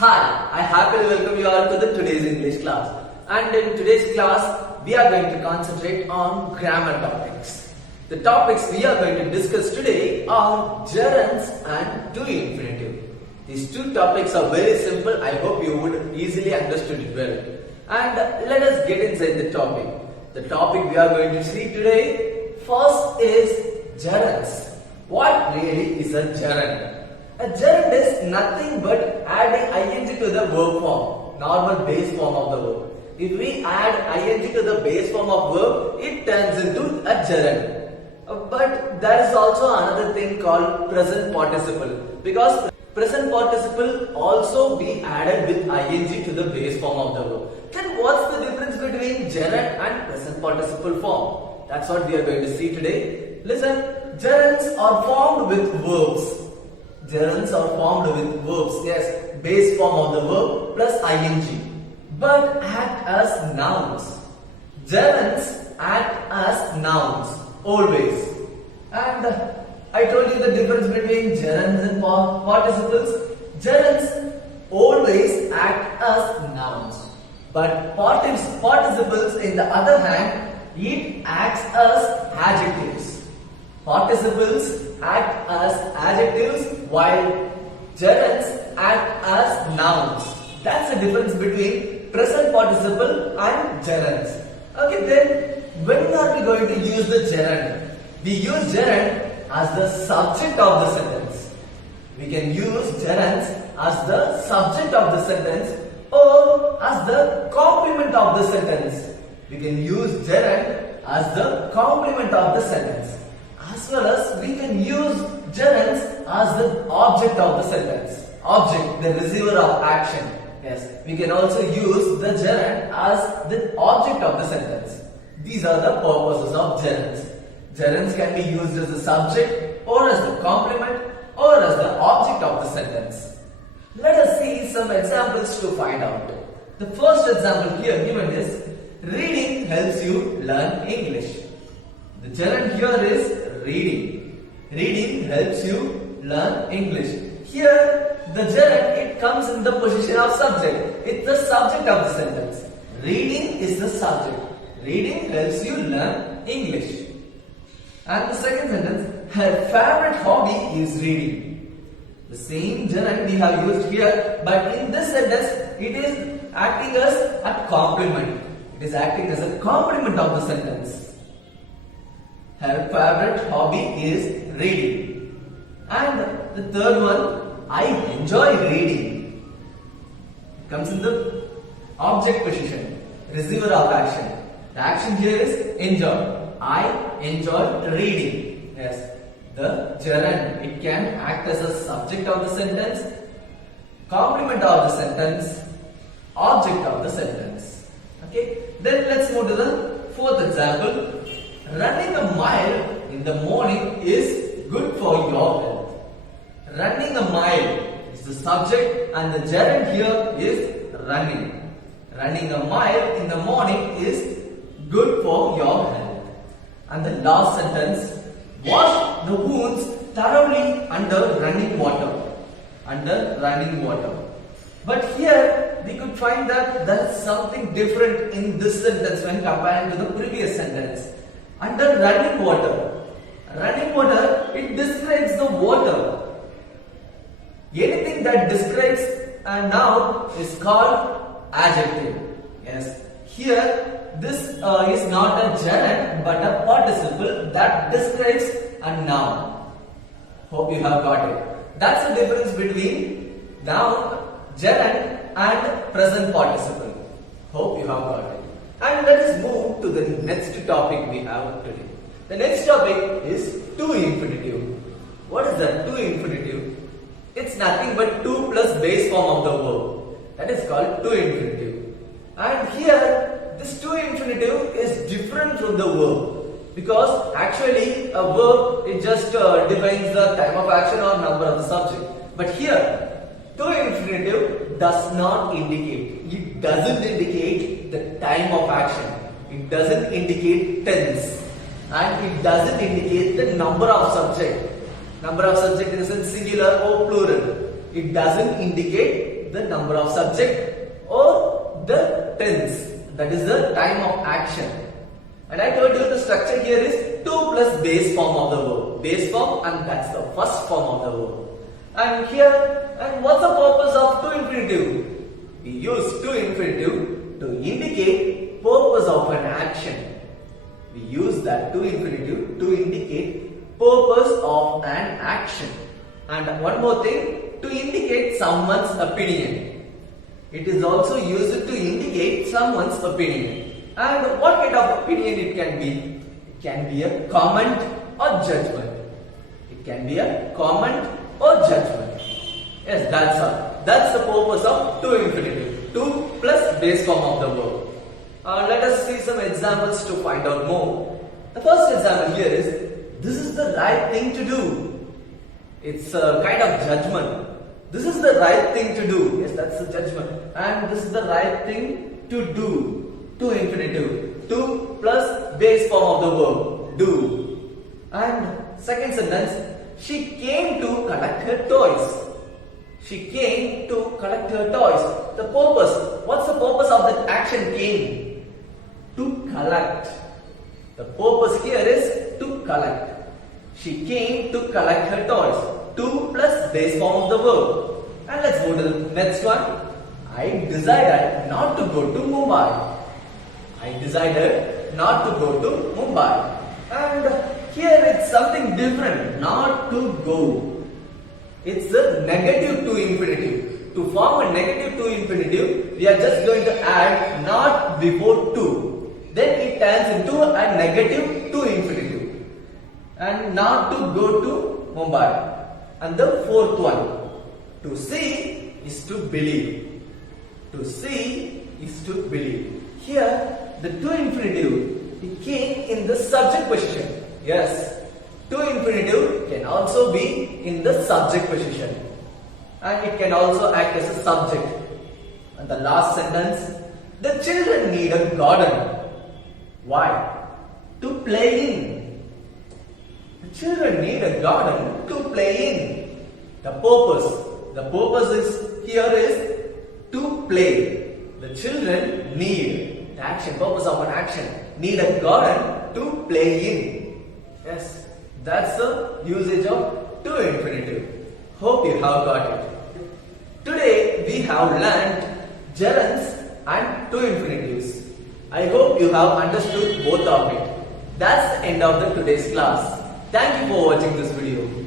Hi, I happily welcome you all to the today's English class. And in today's class, we are going to concentrate on grammar topics. The topics we are going to discuss today are gerunds and to infinitive. These two topics are very simple. I hope you would easily understand it well. And let us get inside the topic. The topic we are going to see today first is gerunds. What really is a gerund? A gerund is nothing but adding ing to the verb form, normal base form of the verb. If we add ing to the base form of verb, it turns into a gerund. But there is also another thing called present participle, because present participle also be added with ing to the base form of the verb. Then what's the difference between gerund and present participle form? That's what we are going to see today. Listen, gerunds are formed with verbs. Gerunds are formed with verbs, yes, base form of the verb plus ing, but act as nouns. Gerunds act as nouns, always. And I told you the difference between gerunds and participles. Gerunds always act as nouns, but participles, in the other hand, it acts as adjectives. Participles act as adjectives while gerunds act as nouns. That's the difference between present participle and gerunds. Okay, then when are we going to use the gerund? We use gerund as the subject of the sentence. We can use gerunds as the subject of the sentence or as the complement of the sentence. We can use gerund as the complement of the sentence. As well as we can use gerunds as the object of the sentence. Object, the receiver of action. Yes, we can also use the gerund as the object of the sentence. These are the purposes of gerunds. Gerunds can be used as the subject or as the complement or as the object of the sentence. Let us see some examples to find out. The first example here given is reading helps you learn English. The gerund here is reading. Reading helps you learn English. Here, the gerund, it comes in the position of subject. It's the subject of the sentence. Reading is the subject. Reading helps you learn English. And the second sentence, her favorite hobby is reading. The same gerund we have used here, but in this sentence, it is acting as a complement. It is acting as a complement of the sentence. Her favorite hobby is reading. And the third one, I enjoy reading. It comes in the object position, receiver of action. The action here is enjoy. I enjoy reading. Yes, the gerund, it can act as a subject of the sentence, complement of the sentence, object of the sentence. Okay, then let's move to the fourth example. Running a mile in the morning is good for your health. Running a mile is the subject and the gerund here is running. Running a mile in the morning is good for your health. And the last sentence, wash the wounds thoroughly under running water. Under running water. But here we could find that there is something different in this sentence when compared to the previous sentence. Under running water. Running water, it describes the water. Anything that describes a noun is called adjective. Yes. Here, this is not a gerund but a participle that describes a noun. Hope you have got it. That's the difference between noun, gerund and present participle. Hope you have got it. And let us move to the next topic we have today. The next topic is to infinitive. What is that to infinitive? It's nothing but to plus base form of the verb. That is called to infinitive. And here, this to infinitive is different from the verb. Because actually a verb, it just defines the time of action or number of the subject. But here, to infinitive does not indicate. It doesn't indicate the time of action. It doesn't indicate tense. And it doesn't indicate the number of subject. Number of subject in the sense singular or plural. It doesn't indicate indicate the number of subject or the tense, that is the time of action. And I told you the structure here is 2 plus base form of the verb. Base form, and that's the first form of the verb. And here, and what's the purpose of to infinitive? We use to infinitive to indicate purpose of an action. We use that to infinitive to indicate purpose of an action. And one more thing, to indicate someone's opinion. It is also used to indicate someone's opinion. And what kind of opinion it can be? It can be a comment or judgment. It can be a comment or judgment. Yes, that's all. That's the purpose of to infinitive. To plus base form of the verb. Let us see some examples to find out more. The first example here is, this is the right thing to do. It's a kind of judgment. This is the right thing to do. Yes, that's the judgment. And this is the right thing to do. To infinitive. To plus base form of the verb. Do. And second sentence, she came to collect her toys. She came to collect her toys. The purpose. What's the purpose of that action came? To collect. The purpose here is to collect. She came to collect her toys. To plus base form of the verb. And let's go to the next one. I decided not to go to Mumbai. I decided not to go to Mumbai. And here it's something different. Not to go. It's a negative to infinitive. To form a negative to infinitive, we are just going to add not before to. Then it turns into a negative to infinitive. And not to go to Mumbai. And the fourth one. To see is to believe. To see is to believe. Here, the to infinitive, it came in the subject position. Yes, to infinitive can also be in the subject position. And it can also act as a subject. And the last sentence, the children need a garden. Why? To play in. The children need a garden to play in. The purpose is here is to play. The children need, the action, purpose of an action, need a garden to play in. Yes, that's the usage of to infinitive. Hope you have got it. Today we have learned gerunds and to infinitives. I hope you have understood both of it. That's the end of today's class. Thank you for watching this video.